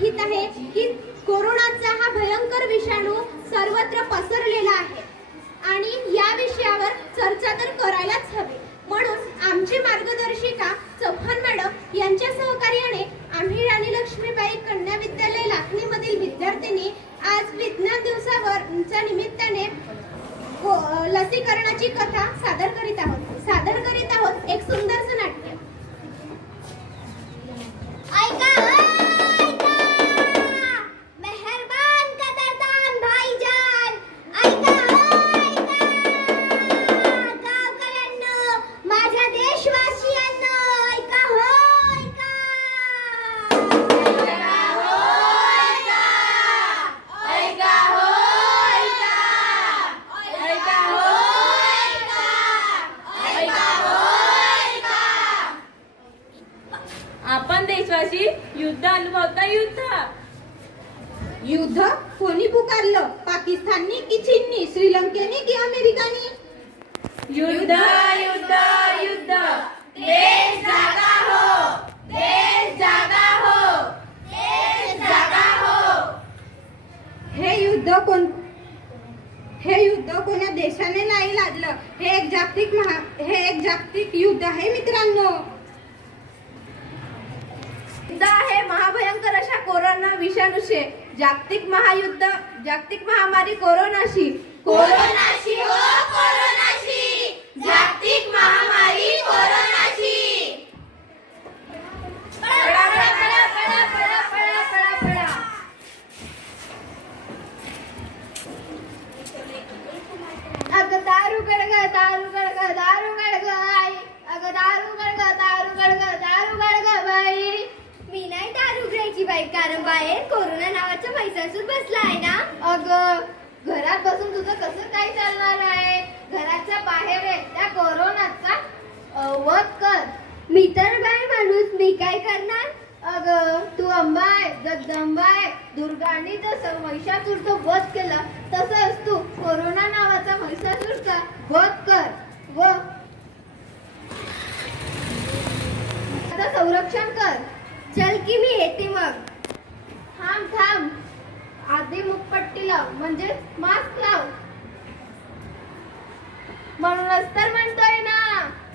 माहित आहे की कोरोनाचा हा भयंकर विषाणू सर्वत्र पसरलेला आहे आणि या विषयावर चर्चा तर करायलाच हवी. म्हणून आमची मार्गदर्शिका चव्हाण मॅडम यांच्या सहकार्याने आम्ही राणी लक्ष्मीबाई कन्या विद्यालय लाखनीमधील विद्यार्थिनी आज विज्ञान दिवसाच्या निमित्ताने लसीकरणाची कथा सादर करीत आहोत एक सुंदरसं नाट्य. आपण देशवासी युद्ध अनुभवता युद्ध कोणी पुकारलं? पाकिस्ताननी की चीननी, श्रीलंकेनी की अमेरिकानी? युद्ध युद्ध युद्ध. देश जागा हो, देश जागा हो, देश जागा हो. हे युद्ध कोण्या देशाने नाही लादलं. हे एक जागतिक युद्ध आहे मित्रांनो. आहे महाभयंकर अशा कोरोना विषाणूचे जागतिक महायुद्ध, जागतिक महामारी कोरोनाशी. कोरोनाशी हो, कोरोनाशी, जागतिक महामारी कोरोनाशी. पळा पळा पळा पळा पळा पळा पळा पळा. अगं दारू गडग दारू गडग दारू गडग आई, अगं दारू गडग दारू गडग दारू गडग बाई. मी नाही दारू घ्यायची बाई, कारण बाहेर कोरोना नावाचा मैसासूर बसला आहे ना. अगं घरात बसून तुझं कसं काय चालणार आहे? घराच्या बाहेर आहे त्या कोरोनाचा वध कर. मी तर बाई माणूस, मी काय करणार? अगं तू अंबा आहे, जगदंबा आहे. दुर्गांनी जसं महिषासूरचा वध केला तसंच तू कोरोना नावाचा महिषासूरचा वध कर व त्याचं संरक्षण कर. चल की मी येते मग. थांब आधी मुखपट्टी लाव म्हणजे मास्क लाव. म्हणूनच तर म्हणतोय ना,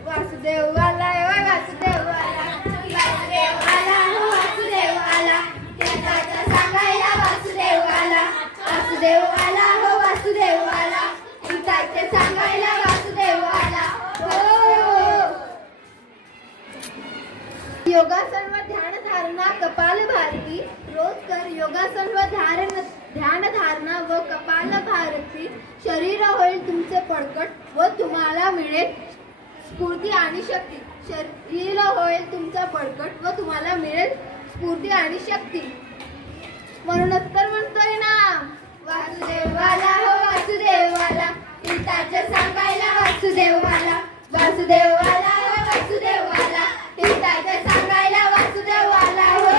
वासुदेव आलाय वासुदेव आला, वासुदेव आला हो वासुदेव आला. त्याचा सांगायला वासुदेव आला, वासुदेव आला हो वासुदेव आला. त्याचे सांगायला वासुदेव आला हो. योगासन व ध्यान धारणा कपाल भारती रोज कर. योगासन व ध्यान धारणा व कपाल भारती. शरीर होईल तुमचे बळकट व तुम्हाला मिळेल स्फूर्ती आणि शक्ती. शरीर होईल तुमचा बळकट व तुम्हाला मिळेल स्फूर्ती आणि शक्ती. म्हणूनच तर म्हणतोय ना, वासुदेवाला हो वासुदेवाला. हिताचं सांगायला वासुदेवाला, वासुदेवाला हो वासुदेवाला. हिताचं सांगायला वासुदेवाला हो.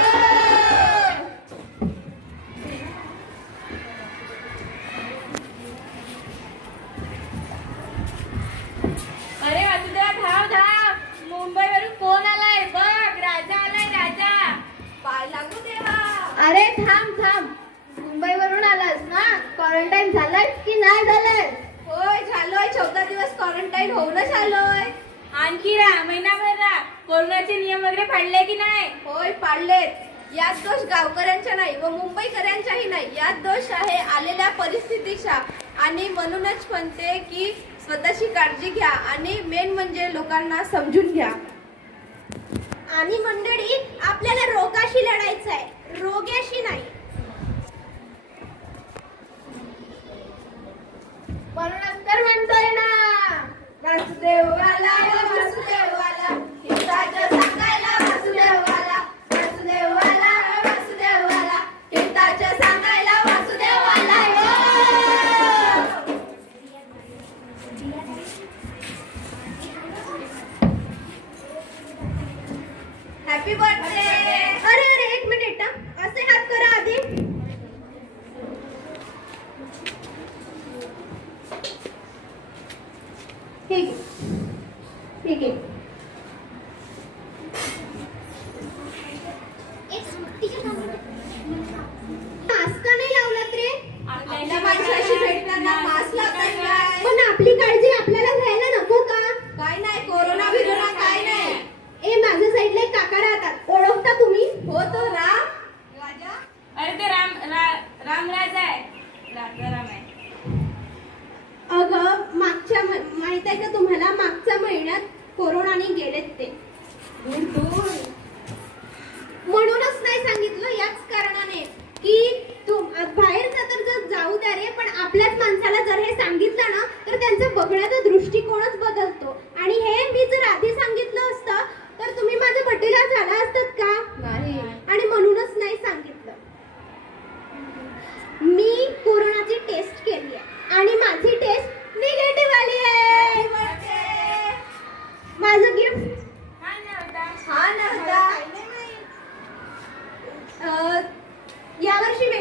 अरे वासुदेवा धाव धाव. मुंबईवरून कोण आलाय बघ. राजा आलाय राजा. पाय लागू देवा. अरे थांब मुंबईवरून आलास ना? क्वारंटाईन झालाय की नाही झालाय? होय झालोय. 14 दिवस क्वारंटाईन होऊनच आलोय. आणखी महिनाभर राहा. कोरोनाचे नियम वगैरे पाळले की नाही? होय पाळलेत. यात दोष गावकऱ्यांचा नाही व मुंबईकरांचाही नाही. यात दोष आहे आलेल्या परिस्थितीचा. आणि म्हणूनच म्हणते की स्वतःची काळजी घ्या आणि मेन म्हणजे लोकांना समजून घ्या. आणि मंडळी, आपल्याला रोगाशी लढायचं आहे, रोग्याशी नाही. म्हणूनच तर म्हणतोय ना, वासुदेवाला वासुदेवाला. हिताचं सांगायला वासुदेवाला, वासुदेवाला वासुदेवाला. हिताचं सांगायला वासुदेवाला हो. Happy birthday. अरे एक मिनिट, असे हात करा आधी. ठीक आहे. एक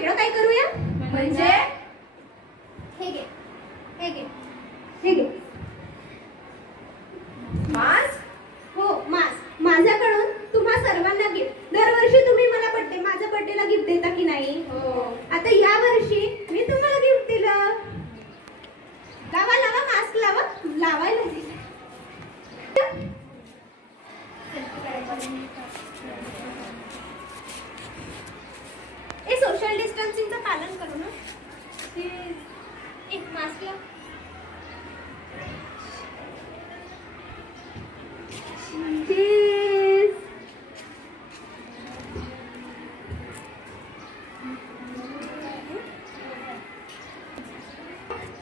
वेगळं काय करूया? म्हणजे हे घे, हे घे, हे घे. मास्क? हो, मास्क माझ्याकडून तुम्हा सर्वांना गिफ्ट. दरवर्षी तुम्ही मला माझ्या बर्थडेला गिफ्ट देता की नाही? हो. आता या वर्षी मी तुम्हाला गिफ्ट दिलं. लावा लावा, मास्क लावा, लावायला दे. ए, सोशल डिस्टन्सिंगचं पालन करू ना. एक मास्क लाव. Cheese.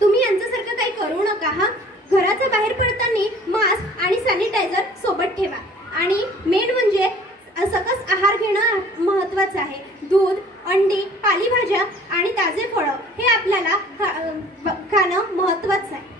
तुम्ही यांच्यासारखं काही करू नका हा. घराच्या बाहेर पडताना मास्क आणि सॅनिटायझर सोबत ठेवा. आणि मेन म्हणजे सकस आहार घेणं महत्त्वाचं आहे. दूध, अंडी, पालेभाज्या आणि ताजे फळं हे आपल्याला खाणं महत्त्वाचं आहे.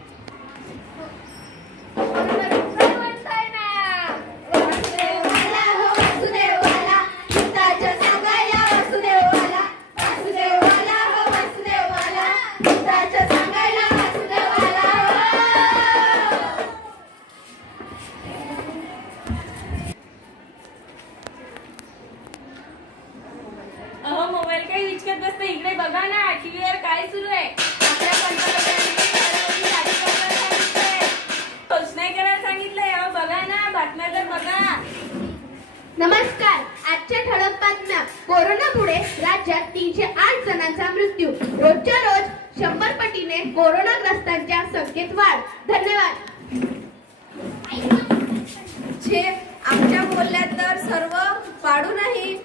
अहो मोबाईल काही विचकत बसतं. इकडे बघा ना, टीव्हीवर काय सुरू आहे. आपल्या पंतप्रधानांनी घरावरील कार्यक्रमाला सांगितलंय, घोषणा करायला सांगितलंय. अहो बघा ना, बातम्या तर बघा. नमस्कार. आजच्या ठळक बातम्या. कोरोनामुळे राज्यात 308 जणांचा मृत्यू. रोजच्या रोज 100 पटीने कोरोनाग्रस्तांच्या संख्येत वाढ. धन्यवाद. जे आमच्या बोलल्यात तर सर्व वाढू नाही.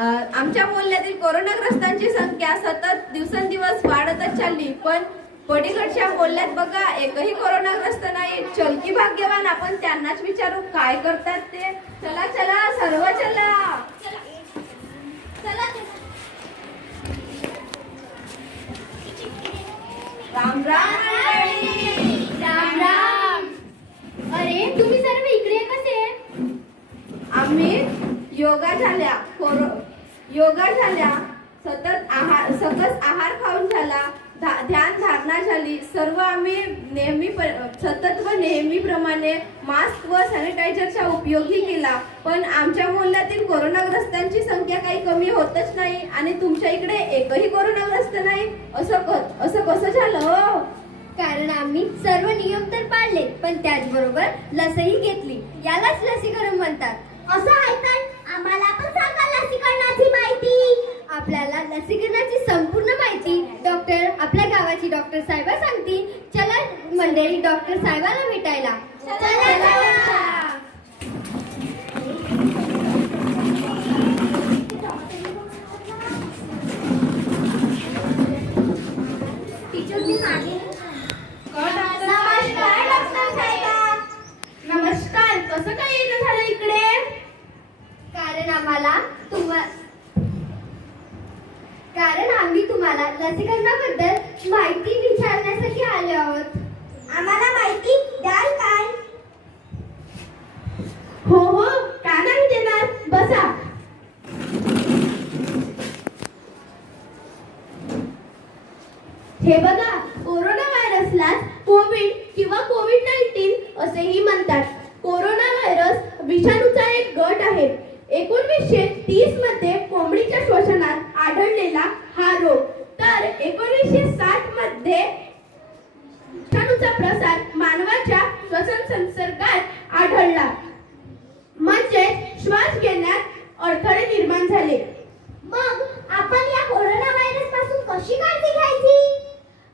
आमच्या बोलल्यातील कोरोनाग्रस्तांची संख्या सतत दिवसेंदिवस वाढतच चालली. पण पलीकडच्या बोलल्यात बघा, एकही कोरोनाग्रस्त नाही. चलकी भाग्यवान. आपण त्यांनाच विचारू काय करतात ते. चला चला, सर्व चला. राम राम मंडळी. राम राम. अरे, तुम्ही सर्व इकडे कसे? आम्ही योगा झाल्या, सकस आहार खाऊन झाला, ध्यान धारणा झाली. सर्व आम्ही सतत व नेहमीप्रमाणे मास्क व सॅनिटायझरचा उपयोगही केला. पण आमच्या मोहल्ल्यातील कोरोनाग्रस्तांची संख्या काही कमी होतच नाही. आणि तुमच्या इकडे एकही कोरोनाग्रस्त नाही. असं कसं झालं? कारण आम्ही सर्व नियम तर पाळले, पण त्याचबरोबर लसही घेतली. यालाच लसीकरण म्हणतात. असं आहे तर आम्हाला पण सांगा लसीकरणाची माहिती. आपल्याला लसीकरणाची संपूर्ण माहिती आपल्या गावाची डॉक्टर साहेबा सांगतील. चला मंडळी, डॉक्टर साहेबाला भेटायला. नमस्कार. कसं काय येणं झालं इकडे? कारण आम्ही तुम्हाला लसीकरणाबद्दल माहिती विचारण्यासाठी आले आहोत. आम्हाला माहिती द्याल काय? हो हो, का नाही देणार. बसा. हे बघा, कोरोना व्हायरसला कोविड किंवा कोविड-19 असेही म्हणतात. कोरोना व्हायरस विषाणूचा एक गट आहे. 1930 मध्ये कोंबडीच्या श्वसनात आढळलेला हा रोग. तर 1960 मध्ये विषाणूचा प्रसार मानवाच्या श्वसन संसर्गात आढळला. म्हणजे श्वास घेण्यात अडथळे निर्माण झाले. मग आपण या कोरोना व्हायरस पासून कशी काळजी घ्यायची?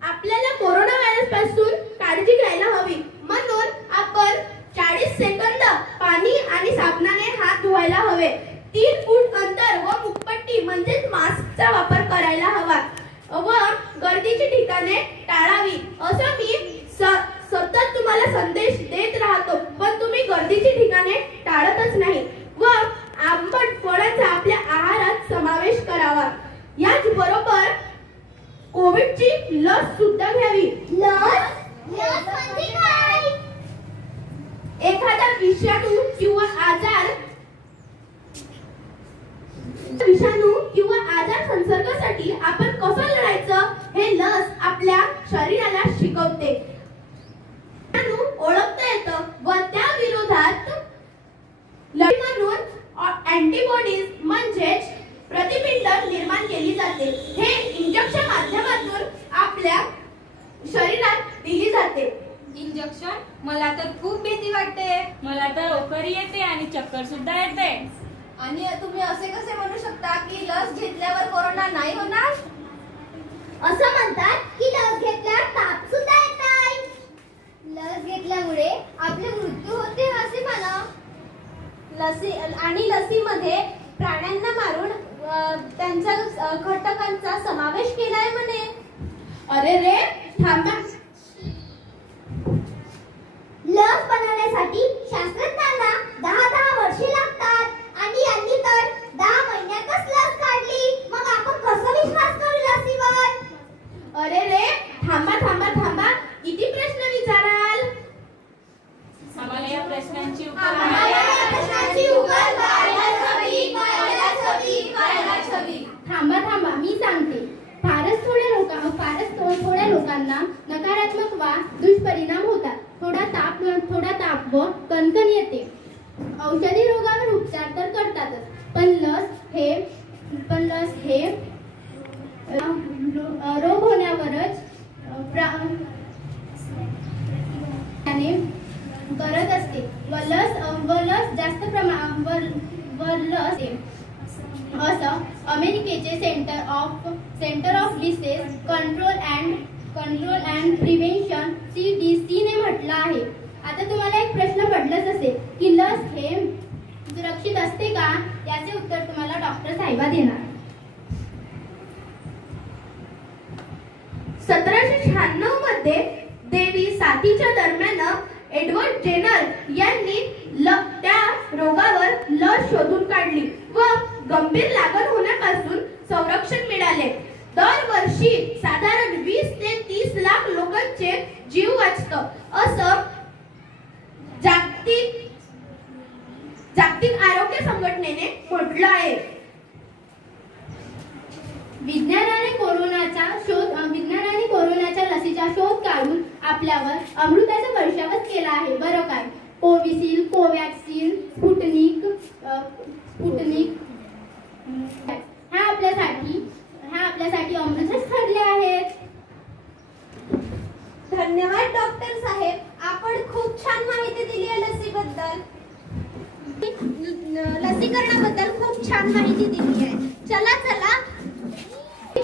आपल्याला कोरोना व्हायरस पासून काळजी घ्यायला हवी. म्हणून आपण 40 सेकंद पाणी आणि साबणाने हात धुवायला हवे. 3 फूट अंतर व मुखपट्टी म्हणजेच मास्कचा वापर करायला हवा व गर्दीची ठिकाणे टाळावी. असं मी सतत तुम्हाला संदेश देत राहतो, पण तुम्ही गर्दीची ठिकाणे टाळतच नाही. व आंबट फळांचा आपल्या आहारात समावेश करावा. याच बरोबर कोविडची लस सुद्धा घ्यावी. लस म्हणजे काय? एखादा विषाणू किंवा आजार संसर्गासाठी आपण अँटीबॉडीज म्हणजेच प्रतिपिंड निर्माण केली जाते. हे इंजेक्शन माध्यमातून आपल्या शरीरात दिली जाते. इंजेक्शन? मला तर खूप भीती वाटते. मला तर ओकरी येते आणि चक्कर सुद्धा येते. आणि तुम्ही असे कसे म्हणू शकता की लस घेतल्यावर कोरोना नाही होणार? असं म्हणतात की लस घेतल्यावर ताप सुद्धा येत नाही. लस घेतल्यामुळे आपले मृत्यू होते असे म्हणा. लसीमध्ये प्राण्यांना मारून त्यांच्या घटकांचा समावेश केलाय म्हणे. अरे रे थांबा. लस बनवण्यासाठी शास्त्रज्ञांना 10 वर्षे लागतात आणि यांनी तर 10 महिन्यातच लस काढली. मग आपण कसं विश्वास करू लसीवर? अरे रे थांबा. किती प्रश्न विचाराल? आम्हाला या प्रश्नांची थांबा मी सांगते. फारच थोड्या लोकांना नकारात्मक वा दुष्परिणाम होतात. थोडा ताप व कणकण येते. औषधी रोगावर उपचार तर करतातच, पण लस हे रोग होण्यावरच करत असते व लस जास्त असं अमेरिकेचे centre of disease control and prevention CDC ने म्हटलं आहे. आता तुम्हाला एक प्रश्न पडलाच असेल की लस हे सुरक्षित असते का? याचे उत्तर तुम्हाला डॉक्टर साहेबा देणार. 1796 मध्ये देवी साथीच्या दरम्यान एडवर्ड जेनर यांनी त्या रोगावर लस शोधून काढली व गंभीर लागण होण्यापासून संरक्षण मिळाले. दरवर्षी साधारण 20 ते 30 लाख लोकांचे जीव वाचतं असं जागतिक आरोग्य संघटनेने म्हटलं आहे. विज्ञानाने कोरोनाच्या लसीचा शोध काढून आपल्यावर अमृताचा वर्षावच केला आहे. बरं काय? कोविशिल्ड, कोवॅक्सिन, स्पुटनिक ह्या आपल्यासाठी अमृतच ठरले आहेत. धन्यवाद डॉक्टर साहेब, आपण खूप छान माहिती दिली आहे लसीबद्दल. लसीकरणाबद्दल खूप छान माहिती दिली आहे. चला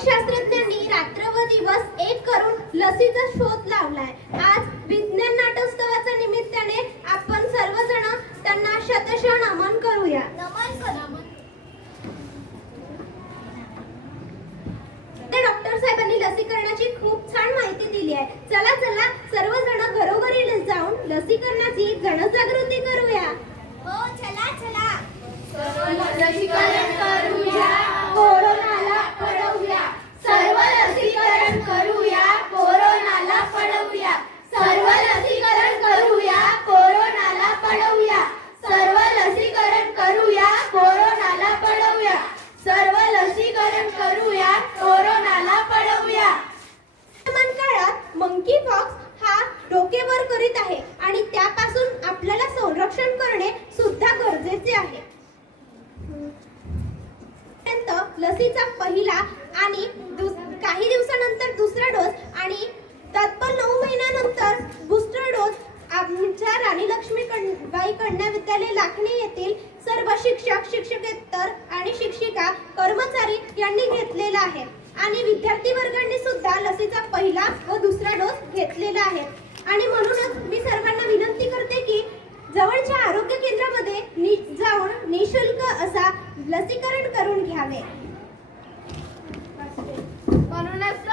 शास्त्रज्ञांनी रात्र व दिवस एक करून लसीचा शोध लावलाय. आज विज्ञान नाट्योत्सवाच्या निमित्ताने आपण सर्वजण त्यांना शतशः नमन करूया. डॉक्टर साहेबांनी लसीकरणाची खूप छान माहिती दिली आहे. चला सर्वजण घरोघरी जाऊन लसीकरणाची जनजागृती करूया. हो चला लसीकरण करूया, कोरोनाला पळवूया. सर्व लसीकरण करूया, कोरोनाला पळवूया. सर्व लसीकरण करूया, कोरोनाला पळवूया. सर्व लसीकरण करूया, कोरोनाला पळवूया. सर्व लसीकरण करूया, कोरोनाला पळवूया. वर्तमान काळात मंकी पॉक्स हा डोकेवर करीत आहे आणि त्यापासून आपल्याला संरक्षण करणे सुद्धा गरजेचे आहे. लसीचा पहिला आणि काही दिवसानंतर दुसरा डोस आणि तत्पर 9 महिन्यानंतर बूस्टर डोस आमच्या राणी लक्ष्मीबाई कन्या विद्यालय लाखणी येथील सर्व शिक्षक, शिक्षकेतर आणि शिक्षिका, कर्मचारी यांनी घेतलेला आहे आणि विद्यार्थी वर्गांनी सुद्धा लसीचा पहिला व दुसरा डोस घेतलेला आहे. आणि म्हणूनच मी सर्वांना विनंती करते की जवळच्या आरोग्य केंद्रामध्ये जाऊन निशुल्क असा लसीकरण करून घ्यावे. म्हणूनच